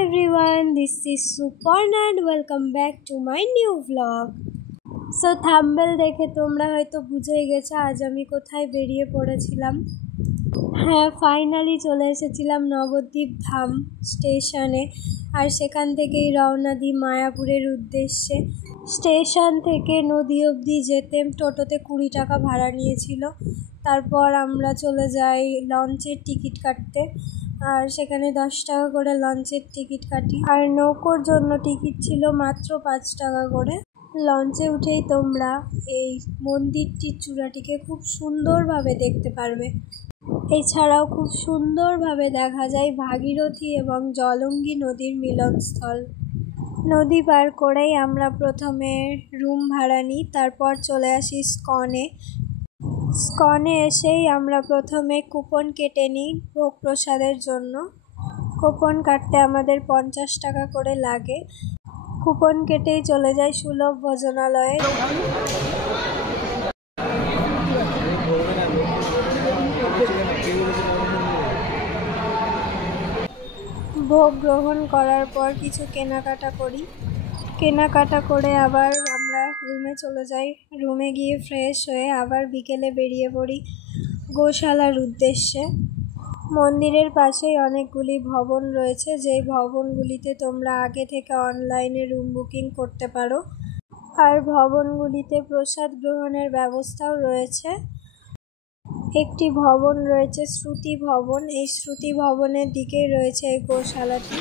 everyone, this is Suparna and welcome back to my new vlog. So thumbnail দেখে তোমরা হয়তো বুঝেই গেছো আজ আমি কোথায় বেরিয়ে পড়েছিলাম। হ্যাঁ, ফাইনালি চলে এসেছিলাম নবদ্বীপ ধাম স্টেশনে, আর সেখান থেকেই রওনা দিই মায়াপুরের উদ্দেশ্যে। স্টেশন থেকে নদী অবধি যেতে টোটোতে 20 টাকা ভাড়া নিয়েছিল। তারপর আমরা চলে যাই লঞ্চের টিকিট কাটতে, আর সেখানে 10 টাকা করে লঞ্চের টিকিট কাটি, আর নৌকোর জন্য টিকিট ছিল মাত্র 5 টাকা করে। লঞ্চে উঠেই তোমরা এই মন্দিরটির চূড়াটিকে খুব সুন্দরভাবে দেখতে পারবে। এছাড়াও খুব সুন্দরভাবে দেখা যায় ভাগীরথী এবং জলঙ্গি নদীর মিলনস্থল। নদী পার করেই আমরা প্রথমে রুম ভাড়া নিই, তারপর চলে আসি স্কনে এসেই আমরা প্রথমে কুপন কেটে নিই ভোগ প্রসাদের জন্য। কুপন কাটতে আমাদের 50 টাকা করে লাগে। কুপন কেটেই চলে যায় সুলভ ভোজনালয়ে। ভোগ গ্রহণ করার পর কিছু কেনাকাটা করি। কেনাকাটা করে আবার আমরা রুমে চলে যাই। রুমে গিয়ে ফ্রেশ হয়ে আবার বিকেলে বেরিয়ে পড়ি গোশালার উদ্দেশ্যে। মন্দিরের পাশেই অনেকগুলি ভবন রয়েছে, যেই ভবনগুলিতে তোমরা আগে থেকে অনলাইনে রুম বুকিং করতে পারো, আর ভবনগুলিতে প্রসাদ গ্রহণের ব্যবস্থাও রয়েছে। একটি ভবন রয়েছে শ্রুতি ভবন, এই শ্রুতি ভবনের দিকেই রয়েছে এই গোশালাটি।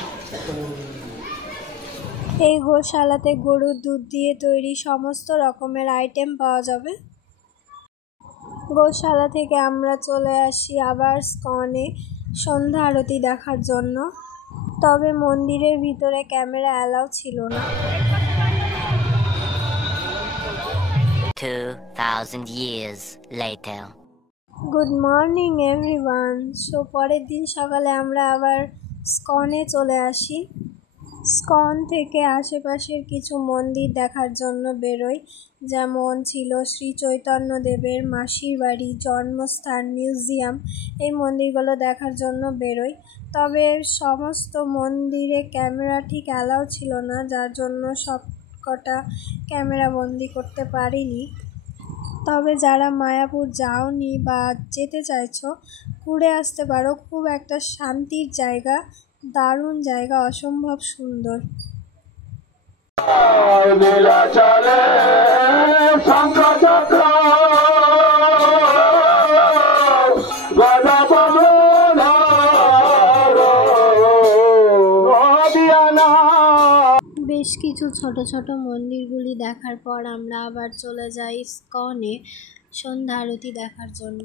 এই গোশালাতে গরুর দুধ দিয়ে তৈরি সমস্ত রকমের আইটেম পাওয়া যাবে। গোশালা থেকে আমরা চলে আসি আবার স্কনে সন্ধ্যা আরতি দেখার জন্য, তবে মন্দিরের ভিতরে ক্যামেরা অ্যালাউ ছিল না। 2000 years later. Good morning everyone. So পরের দিন সকালে আমরা আবার স্কনে চলে আসি। স্কন থেকে আশেপাশের কিছু মন্দির দেখার জন্য বেরোই, যেমন ছিল শ্রী চৈতন্য দেবের মাসির বাড়ি, জন্মস্থান, মিউজিয়াম। এই মন্দিরগুলো দেখার জন্য বেরোই, তবে সমস্ত মন্দিরে ক্যামেরা ঠিক অ্যালাউ ছিল না, যার জন্য সব কটা ক্যামেরা বন্দি করতে পারিনি। তবে যারা মায়াপুর যাওনি বা যেতে চাইছো, ঘুরে আসতে পারো। খুব একটা শান্তির জায়গা, দারুণ জায়গা, অসম্ভব সুন্দর। বেশ কিছু ছোট ছোট মন্দিরগুলি দেখার পর আমরা আবার চলে যাই স্কনে সন্ধ্যা আরতি দেখার জন্য।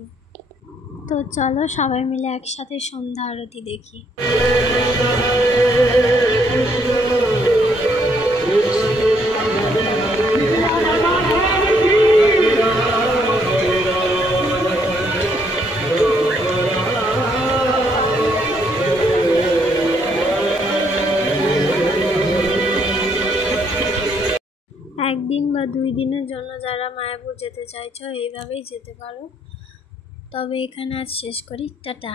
তো চলো সবাই মিলে একসাথে সন্ধ্যা আরতি দেখি। একদিন বা 2 দিনের জন্য যারা মায়াপুর যেতে চাইছো এইভাবেই যেতে পারো। তবে এখানে আজ শেষ করি, টাটা।